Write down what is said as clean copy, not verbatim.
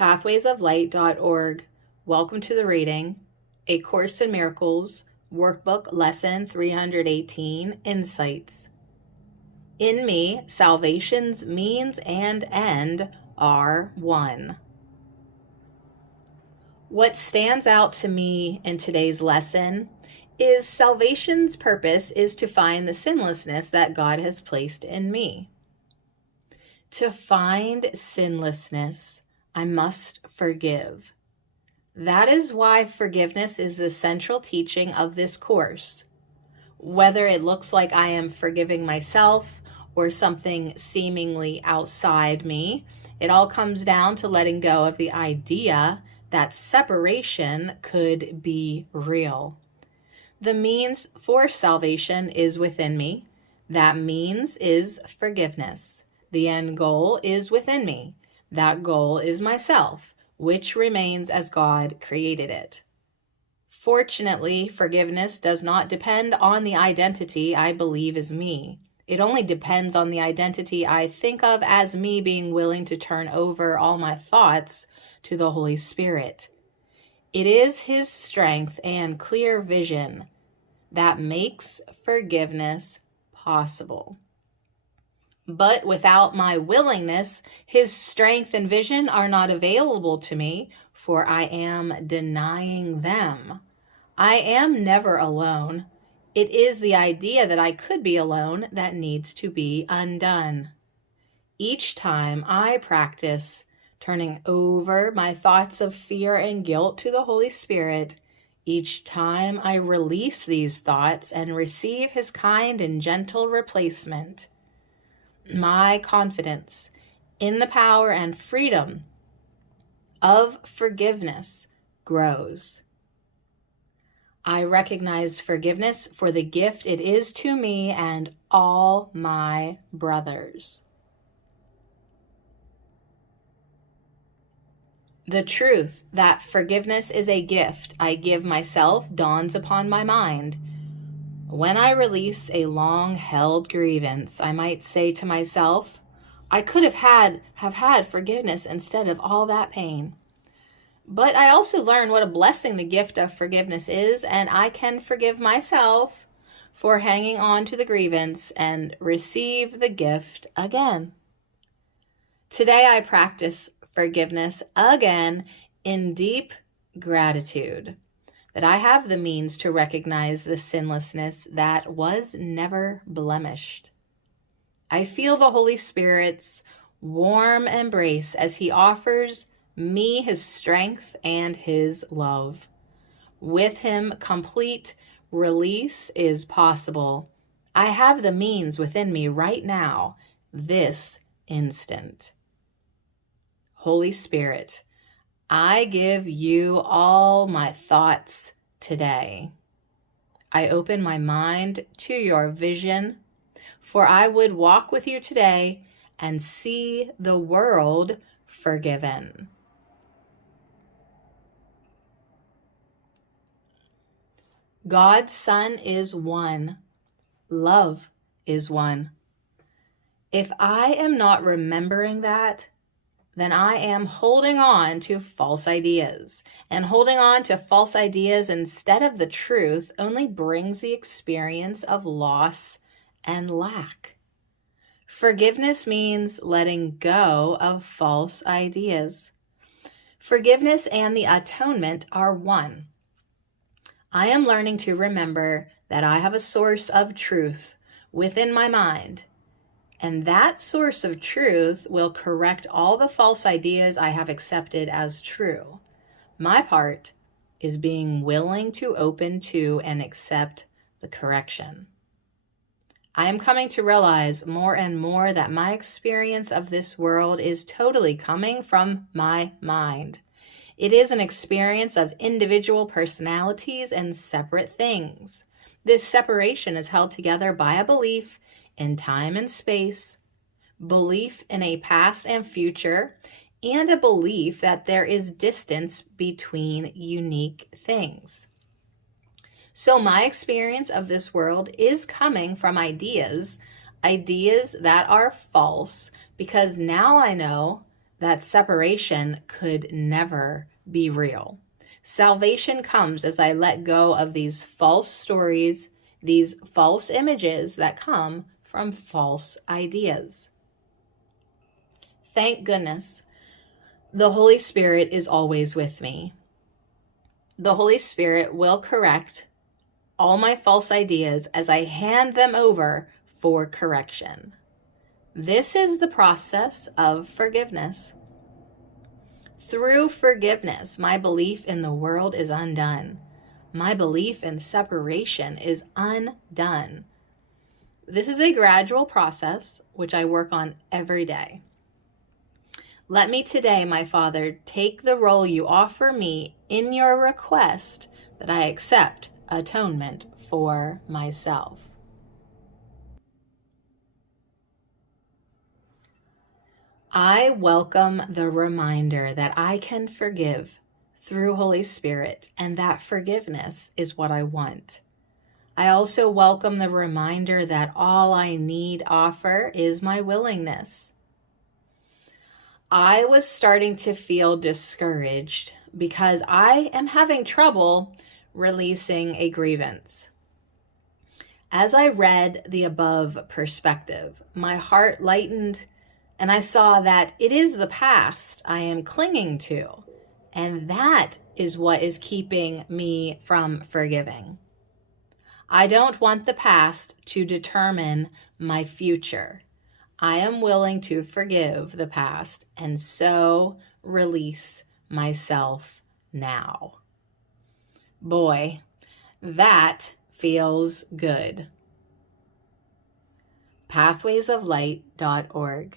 pathwaysoflight.org. Welcome to the reading, A Course in Miracles, Workbook Lesson 318, Insights. In me, salvation's means and end are one. What stands out to me in today's lesson is salvation's purpose is to find the sinlessness that God has placed in me. To find sinlessness, I must forgive. That is why forgiveness is the central teaching of this course. Whether it looks like I am forgiving myself or something seemingly outside me, it all comes down to letting go of the idea that separation could be real. The means for salvation is within me. That means is forgiveness. The end goal is within me. That goal is myself, which remains as God created it. Fortunately, forgiveness does not depend on the identity I believe is me. It only depends on the identity I think of as me being willing to turn over all my thoughts to the Holy Spirit. It is His strength and clear vision that makes forgiveness possible. But without my willingness, His strength and vision are not available to me, for I am denying them. I am never alone. It is the idea that I could be alone that needs to be undone. Each time I practice turning over my thoughts of fear and guilt to the Holy Spirit, each time I release these thoughts and receive His kind and gentle replacement, my confidence in the power and freedom of forgiveness grows. I recognize forgiveness for the gift it is to me and all my brothers. The truth that forgiveness is a gift I give myself dawns upon my mind. When I release a long-held grievance, I might say to myself, I could have had forgiveness instead of all that pain. But I also learn what a blessing the gift of forgiveness is, and I can forgive myself for hanging on to the grievance and receive the gift again. Today I practice forgiveness again in deep gratitude that I have the means to recognize the sinlessness that was never blemished. I feel the Holy Spirit's warm embrace as He offers me His strength and His love. With Him, complete release is possible. I have the means within me right now, this instant. Holy Spirit, I give you all my thoughts today. I open my mind to your vision, for I would walk with you today and see the world forgiven. God's Son is one. Love is one. If I am not remembering that, then I am holding on to false ideas. And holding on to false ideas instead of the truth only brings the experience of loss and lack. Forgiveness means letting go of false ideas. Forgiveness and the atonement are one. I am learning to remember that I have a source of truth within my mind, and that source of truth will correct all the false ideas I have accepted as true. My part is being willing to open to and accept the correction. I am coming to realize more and more that my experience of this world is totally coming from my mind. It is an experience of individual personalities and separate things. This separation is held together by a belief in time and space, belief in a past and future, and a belief that there is distance between unique things. So my experience of this world is coming from ideas that are false, because now I know that separation could never be real. Salvation comes as I let go of these false stories, these false images that come from false ideas. Thank goodness, the Holy Spirit is always with me. The Holy Spirit will correct all my false ideas as I hand them over for correction. This is the process of forgiveness. Through forgiveness, my belief in the world is undone. My belief in separation is undone. This is a gradual process which I work on every day. Let me today, my Father, take the role you offer me in your request that I accept atonement for myself. I welcome the reminder that I can forgive through Holy Spirit, and that forgiveness is what I want. I also welcome the reminder that all I need offer is my willingness. I was starting to feel discouraged because I am having trouble releasing a grievance. As I read the above perspective, my heart lightened, and I saw that it is the past I am clinging to, and that is what is keeping me from forgiving. I don't want the past to determine my future. I am willing to forgive the past and so release myself now. Boy, that feels good. pathwaysoflight.org